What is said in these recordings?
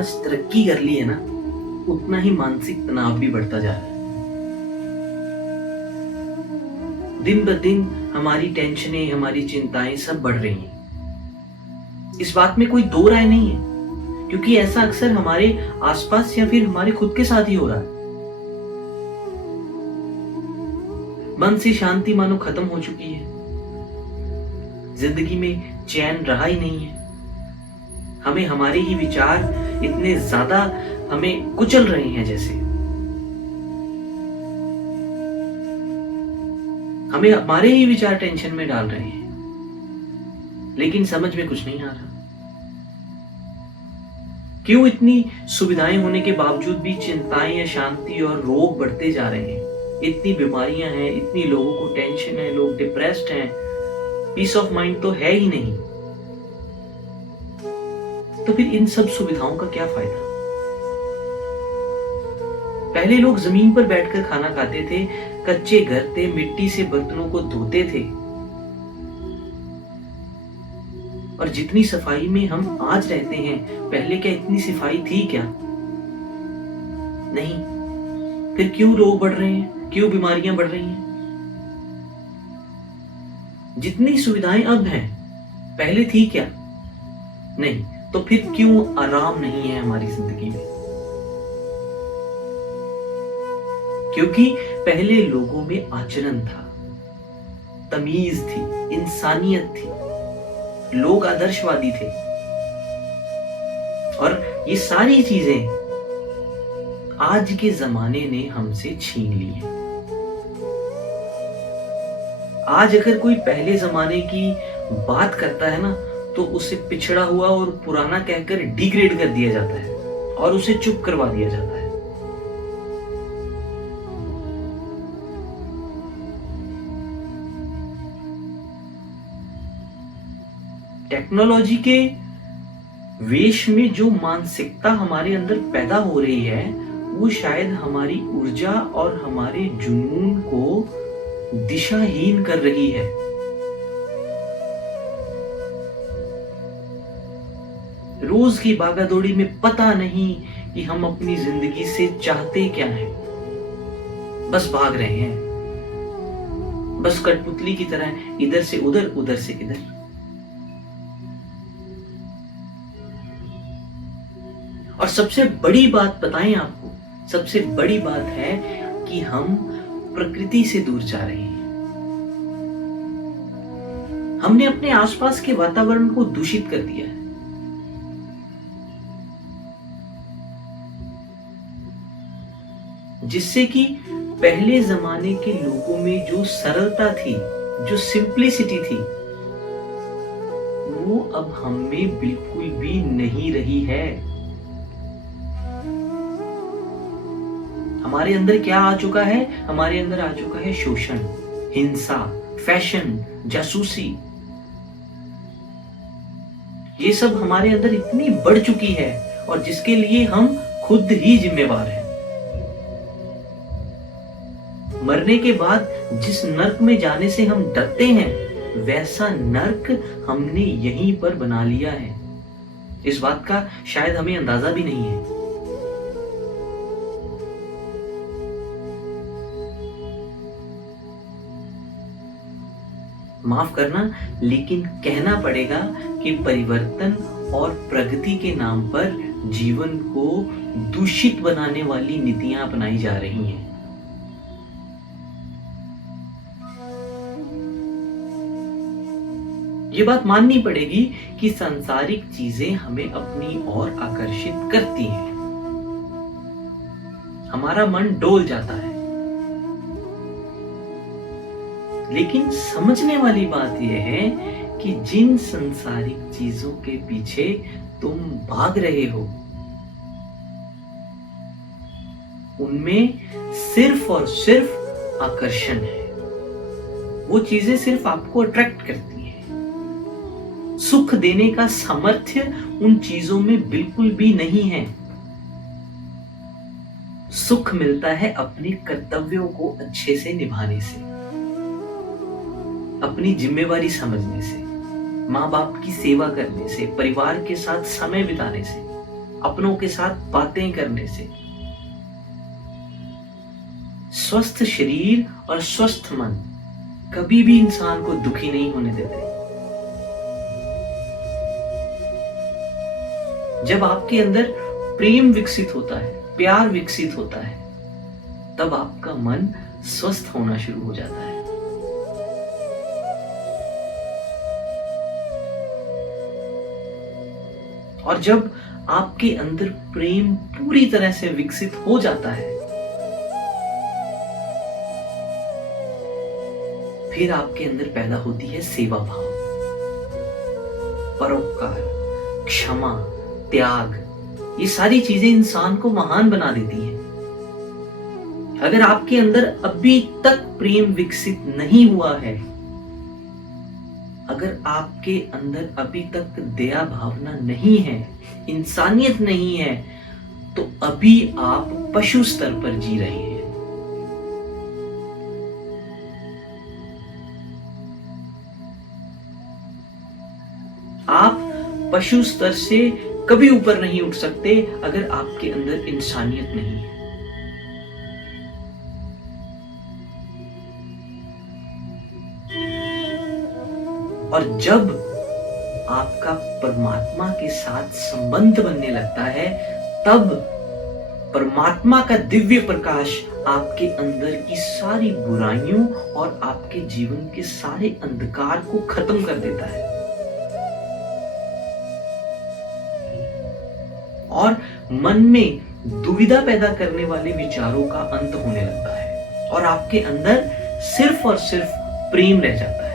समाज तरक्की कर ली है ना, उतना ही मानसिक तनाव भी बढ़ता जा रहा है। दिन ब दिन हमारी टेंशनें, हमारी चिंताएं सब बढ़ रही हैं। इस बात में कोई दो राय नहीं है, क्योंकि ऐसा अक्सर हमारे आसपास या फिर हमारे खुद के साथ ही हो रहा है। मन से शांति मानो खत्म हो चुकी है। जिंदगी में चैन रहा ही नहीं है। हमें हमारे ही विचार इतने ज्यादा हमें कुचल रहे हैं, जैसे हमें हमारे ही विचार टेंशन में डाल रहे हैं, लेकिन समझ में कुछ नहीं आ रहा। क्यों इतनी सुविधाएं होने के बावजूद भी चिंताएं या शांति और रोग बढ़ते जा रहे हैं? इतनी बीमारियां हैं, इतनी लोगों को टेंशन है, लोग डिप्रेस्ड हैं, पीस ऑफ माइंड तो है ही नहीं। तो फिर इन सब सुविधाओं का क्या फायदा? पहले लोग जमीन पर बैठकर खाना खाते थे, कच्चे घर थे, मिट्टी से बर्तनों को धोते थे, और जितनी सफाई में हम आज रहते हैं, पहले क्या इतनी सफाई थी क्या? नहीं। फिर क्यों रोग बढ़ रहे हैं? क्यों बीमारियां बढ़ रही हैं? जितनी सुविधाएं अब हैं, पहले थी क्या? नहीं। तो फिर क्यों आराम नहीं है हमारी जिंदगी में? क्योंकि पहले लोगों में आचरण था, तमीज थी, इंसानियत थी, लोग आदर्शवादी थे, और ये सारी चीजें आज के जमाने ने हमसे छीन ली हैं। आज अगर कोई पहले जमाने की बात करता है ना, तो उसे पिछड़ा हुआ और पुराना कहकर डिग्रेड कर दिया जाता है और उसे चुप करवा दिया जाता है। टेक्नोलॉजी के वेश में जो मानसिकता हमारे अंदर पैदा हो रही है, वो शायद हमारी ऊर्जा और हमारे जुनून को दिशाहीन कर रही है। रोज की भागादौड़ी में पता नहीं कि हम अपनी जिंदगी से चाहते क्या हैं। बस भाग रहे हैं, बस कठपुतली की तरह, इधर से उधर, उधर से इधर। और सबसे बड़ी बात बताएं आपको, सबसे बड़ी बात है कि हम प्रकृति से दूर जा रहे हैं। हमने अपने आसपास के वातावरण को दूषित कर दिया है। जिससे कि पहले जमाने के लोगों में जो सरलता थी, जो सिंप्लिसिटी थी, वो अब हम में बिल्कुल भी नहीं रही है। हमारे अंदर क्या आ चुका है? हमारे अंदर आ चुका है शोषण, हिंसा, फैशन, जासूसी। ये सब हमारे अंदर इतनी बढ़ चुकी है, और जिसके लिए हम खुद ही जिम्मेवार हैं। मरने के बाद जिस नर्क में जाने से हम डरते हैं, वैसा नर्क हमने यहीं पर बना लिया है। इस बात का शायद हमें अंदाजा भी नहीं है। माफ करना, लेकिन कहना पड़ेगा कि परिवर्तन और प्रगति के नाम पर जीवन को दूषित बनाने वाली नीतियां अपनाई जा रही हैं। ये बात माननी पड़ेगी कि सांसारिक चीजें हमें अपनी ओर आकर्षित करती हैं। हमारा मन डोल जाता है। लेकिन समझने वाली बात यह है कि जिन सांसारिक चीजों के पीछे तुम भाग रहे हो, उनमें सिर्फ और सिर्फ आकर्षण है। वो चीजें सिर्फ आपको अट्रैक्ट करती हैं। सुख देने का सामर्थ्य उन चीजों में बिल्कुल भी नहीं है। सुख मिलता है अपने कर्तव्यों को अच्छे से निभाने से, अपनी जिम्मेवारी समझने से, माँ बाप की सेवा करने से, परिवार के साथ समय बिताने से। अपनों के साथ बातें करने से। स्वस्थ शरीर और स्वस्थ मन कभी भी इंसान को दुखी नहीं होने देते। जब आपके अंदर प्रेम विकसित होता है, प्यार विकसित होता है, तब आपका मन स्वस्थ होना शुरू हो जाता है। और जब आपके अंदर प्रेम पूरी तरह से विकसित हो जाता है, फिर आपके अंदर पैदा होती है सेवा भाव, परोपकार, क्षमा, त्याग। ये सारी चीजें इंसान को महान बना देती हैं। अगर आपके अंदर अभी तक प्रेम विकसित नहीं हुआ है, अगर आपके अंदर अभी तक दया भावना नहीं है, इंसानियत नहीं है, तो अभी आप पशु स्तर पर जी रहे हैं। आप पशु स्तर से कभी ऊपर नहीं उठ सकते अगर आपके अंदर इंसानियत नहीं है। और जब आपका परमात्मा के साथ संबंध बनने लगता है, तब परमात्मा का दिव्य प्रकाश आपके अंदर की सारी बुराइयों और आपके जीवन के सारे अंधकार को खत्म कर देता है। और मन में दुविधा पैदा करने वाले विचारों का अंत होने लगता है और आपके अंदर सिर्फ और सिर्फ प्रेम रह जाता है।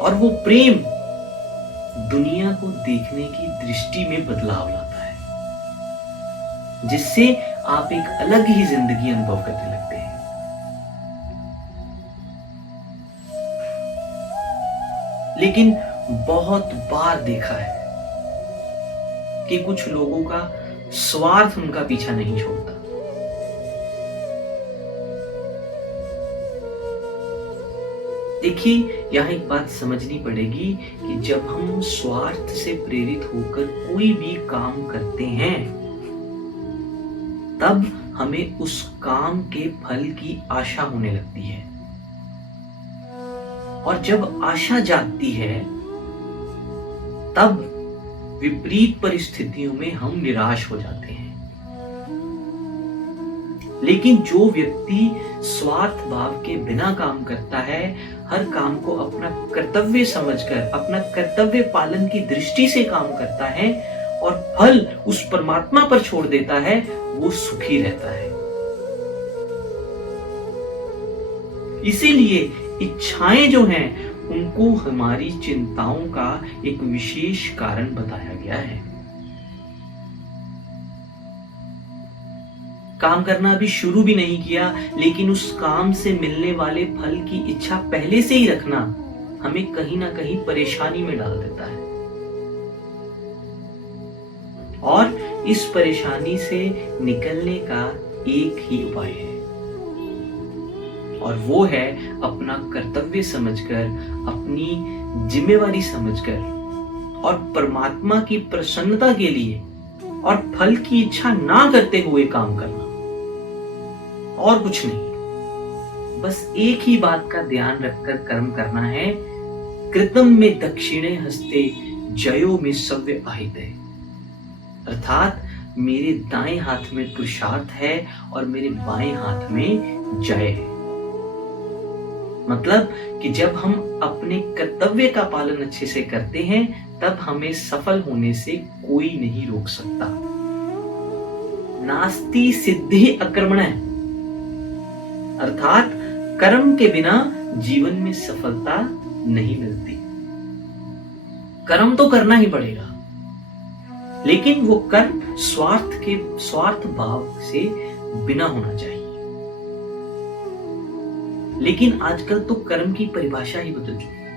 और वो प्रेम दुनिया को देखने की दृष्टि में बदलाव लाता है, जिससे आप एक अलग ही जिंदगी अनुभव करने लगते हैं। लेकिन बहुत बार देखा है कि कुछ लोगों का स्वार्थ उनका पीछा नहीं छोड़ता। देखिए, यहां एक बात समझनी पड़ेगी कि जब हम स्वार्थ से प्रेरित होकर कोई भी काम करते हैं, तब हमें उस काम के फल की आशा होने लगती है। और जब आशा जागती है, तब विपरीत परिस्थितियों में हम निराश हो जाते हैं। लेकिन जो व्यक्ति स्वार्थ भाव के बिना काम करता है, हर काम को अपना कर्तव्य समझकर, अपना कर्तव्य पालन की दृष्टि से काम करता है और फल उस परमात्मा पर छोड़ देता है, वो सुखी रहता है। इसीलिए इच्छाएं जो हैं, उनको हमारी चिंताओं का एक विशेष कारण बताया गया है। काम करना अभी शुरू भी नहीं किया, लेकिन उस काम से मिलने वाले फल की इच्छा पहले से ही रखना हमें कहीं ना कहीं परेशानी में डाल देता है। और इस परेशानी से निकलने का एक ही उपाय है, और वो है अपना कर्तव्य समझकर, अपनी जिम्मेवारी समझकर और परमात्मा की प्रसन्नता के लिए और फल की इच्छा ना करते हुए काम करना, और कुछ नहीं। बस एक ही बात का ध्यान रखकर कर्म करना है। कृतम में दक्षिणे हस्ते जयो में सव्य आहिते, अर्थात मेरे दाएं हाथ में पुरुषार्थ है और मेरे बाएं हाथ में जय है। मतलब कि जब हम अपने कर्तव्य का पालन अच्छे से करते हैं, तब हमें सफल होने से कोई नहीं रोक सकता। नास्ति सिद्धि अकर्मण, अर्थात कर्म के बिना जीवन में सफलता नहीं मिलती। कर्म तो करना ही पड़ेगा, लेकिन वो कर्म स्वार्थ भाव से बिना होना चाहिए। लेकिन आजकल तो कर्म की परिभाषा ही बदल चुकी है।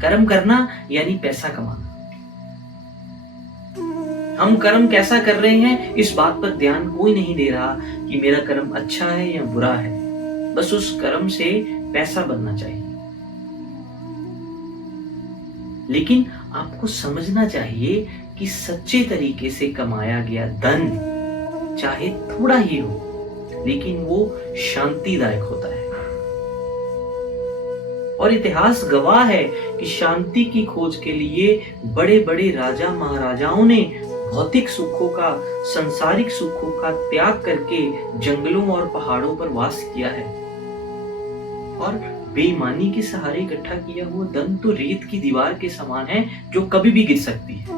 कर्म करना यानी पैसा कमाना। हम कर्म कैसा कर रहे हैं, इस बात पर ध्यान कोई नहीं दे रहा कि मेरा कर्म अच्छा है या बुरा है। बस उस कर्म से पैसा बनना चाहिए। लेकिन आपको समझना चाहिए कि सच्चे तरीके से कमाया गया धन चाहे थोड़ा ही हो, लेकिन वो शांतिदायक होता है। और इतिहास गवाह है कि शांति की खोज के लिए बड़े बड़े राजा महाराजाओं ने भौतिक सुखों का, सांसारिक सुखों का त्याग करके जंगलों और पहाड़ों पर वास किया है। और बेईमानी के सहारे इकट्ठा किया हुआ धन तो रेत की दीवार के समान है जो कभी भी गिर सकती है।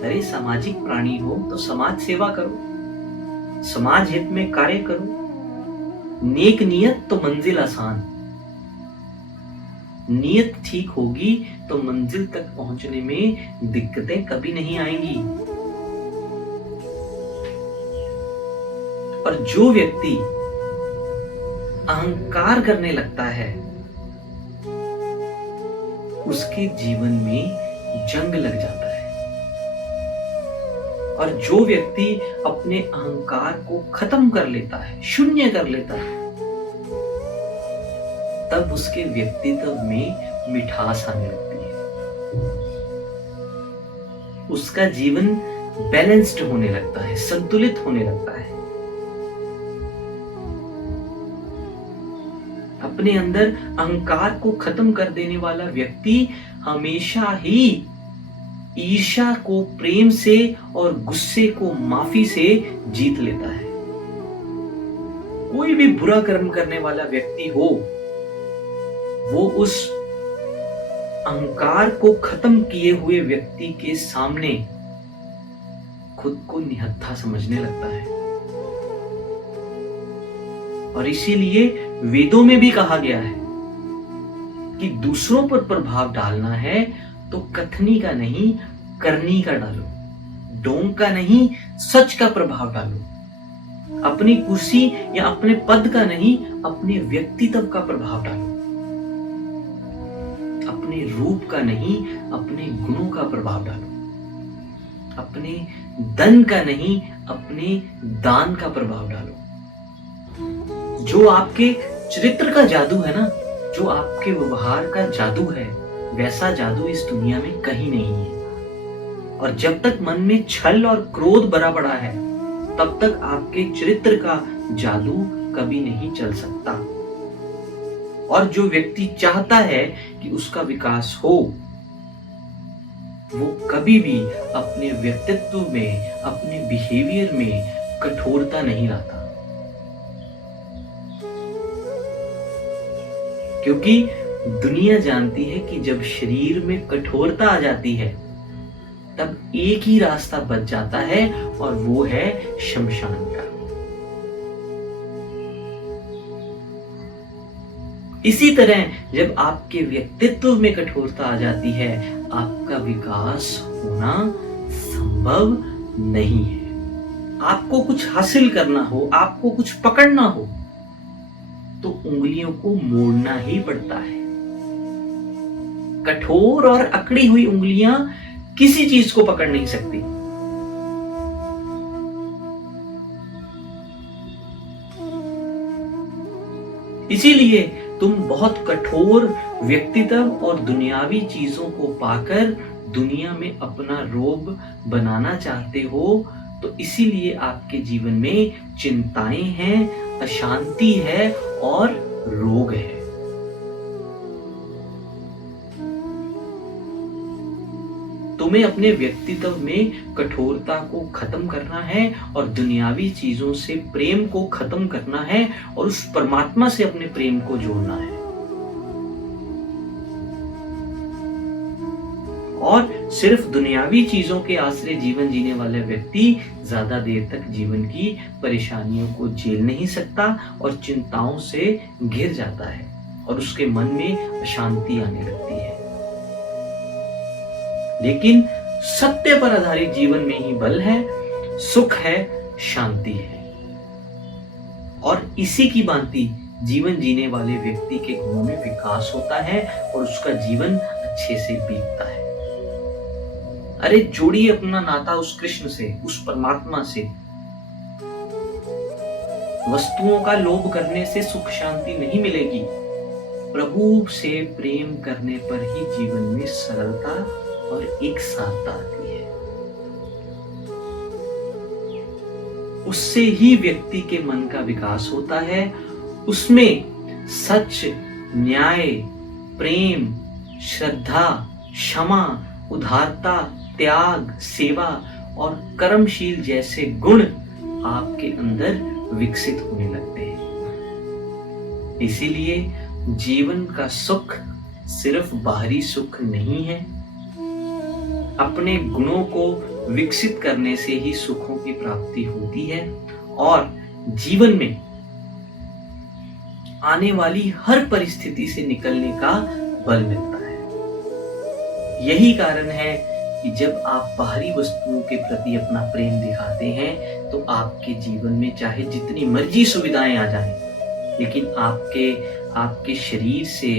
अरे सामाजिक प्राणी हो तो समाज सेवा करो, समाज हित में कार्य करो। नेक नियत तो मंजिल आसान, नियत ठीक होगी तो मंजिल तक पहुंचने में दिक्कतें कभी नहीं आएंगी। और जो व्यक्ति अहंकार करने लगता है उसके जीवन में जंग लग जाता है। और जो व्यक्ति अपने अहंकार को खत्म कर लेता है, शून्य कर लेता है, तब उसके व्यक्तित्व में मिठास आने लगती है। उसका जीवन बैलेंस्ड होने लगता है, संतुलित होने लगता है। अपने अंदर अहंकार को खत्म कर देने वाला व्यक्ति हमेशा ही ईर्ष्या को प्रेम से और गुस्से को माफी से जीत लेता है। कोई भी बुरा कर्म करने वाला व्यक्ति हो, वो उस अहंकार को खत्म किए हुए व्यक्ति के सामने खुद को निहत्था समझने लगता है। और इसीलिए वेदों में भी कहा गया है कि दूसरों पर प्रभाव डालना है तो कथनी का नहीं, करनी का डालो। ढोंग का नहीं, सच का प्रभाव डालो। अपनी कुर्सी या अपने पद का नहीं, अपने व्यक्तित्व का प्रभाव डालो। अपने रूप का नहीं, अपने गुणों का प्रभाव डालो। अपने धन का नहीं, अपने दान का प्रभाव डालो। जो आपके चरित्र का जादू है ना, जो आपके व्यवहार का जादू है, वैसा जादू इस दुनिया में कहीं नहीं है। और जब तक मन में छल और क्रोध भरा पड़ा है, तब तक आपके चरित्र का जादू कभी नहीं चल सकता। और जो व्यक्ति चाहता है कि उसका विकास हो, वो कभी भी अपने व्यक्तित्व में, अपने बिहेवियर में कठोरता नहीं लाता। क्योंकि दुनिया जानती है कि जब शरीर में कठोरता आ जाती है, तब एक ही रास्ता बच जाता है और वो है शमशान का। इसी तरह जब आपके व्यक्तित्व में कठोरता आ जाती है, आपका विकास होना संभव नहीं है। आपको कुछ हासिल करना हो, आपको कुछ पकड़ना हो, तो उंगलियों को मोड़ना ही पड़ता है। कठोर और अकड़ी हुई उंगलियां किसी चीज को पकड़ नहीं सकती। इसीलिए तुम बहुत कठोर व्यक्तित्व और दुनियावी चीजों को पाकर दुनिया में अपना रोब बनाना चाहते हो, तो इसीलिए आपके जीवन में चिंताएं हैं, अशांति है और रोग है। तुम्हें अपने व्यक्तित्व में कठोरता को खत्म करना है और दुनियावी चीजों से प्रेम को खत्म करना है और उस परमात्मा से अपने प्रेम को जोड़ना है। और सिर्फ दुनियावी चीजों के आश्रय जीवन जीने वाला व्यक्ति ज्यादा देर तक जीवन की परेशानियों को झेल नहीं सकता और चिंताओं से घिर जाता है और उसके मन में अशांति आने लगती है। लेकिन सत्य पर आधारित जीवन में ही बल है, सुख है, शांति है। और इसी की भांति जीवन जीने वाले व्यक्ति के गुणों में विकास होता है और उसका जीवन अच्छे से बीतता है। अरे जोड़िए अपना नाता उस कृष्ण से, उस परमात्मा से। वस्तुओं का लोभ करने से सुख शांति नहीं मिलेगी। प्रभु से प्रेम करने पर ही जीवन में सरलता और एक साधता आती है। उससे ही व्यक्ति के मन का विकास होता है। उसमें सच, न्याय, प्रेम, श्रद्धा, क्षमा, उदारता, त्याग, सेवा और कर्मशील जैसे गुण आपके अंदर विकसित होने लगते हैं। इसीलिए जीवन का सुख सिर्फ बाहरी सुख नहीं है। अपने गुणों को विकसित करने से ही सुखों की प्राप्ति होती है और जीवन में आने वाली हर परिस्थिति से निकलने का बल मिलता है। यही कारण है कि जब आप बाहरी वस्तुओं के प्रति अपना प्रेम दिखाते हैं तो आपके जीवन में चाहे जितनी मर्जी सुविधाएं आ जाएं, लेकिन आपके शरीर से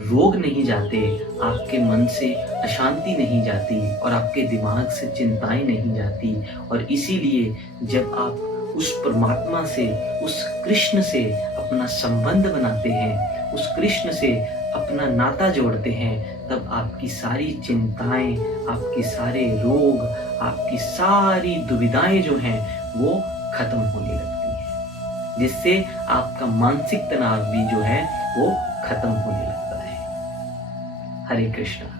रोग नहीं जाते, आपके मन से अशांति नहीं जाती और आपके दिमाग से चिंताएं नहीं जाती। और इसीलिए जब आप उस परमात्मा से, उस कृष्ण से अपना संबंध बनाते हैं, उस कृष्ण से अपना नाता जोड़ते हैं, तब आपकी सारी चिंताएं, आपके सारे रोग, आपकी सारी दुविधाएं जो हैं वो खत्म होने लगती हैं, जिससे आपका मानसिक तनाव भी जो है वो खत्म होने लगता है। हरे कृष्णा।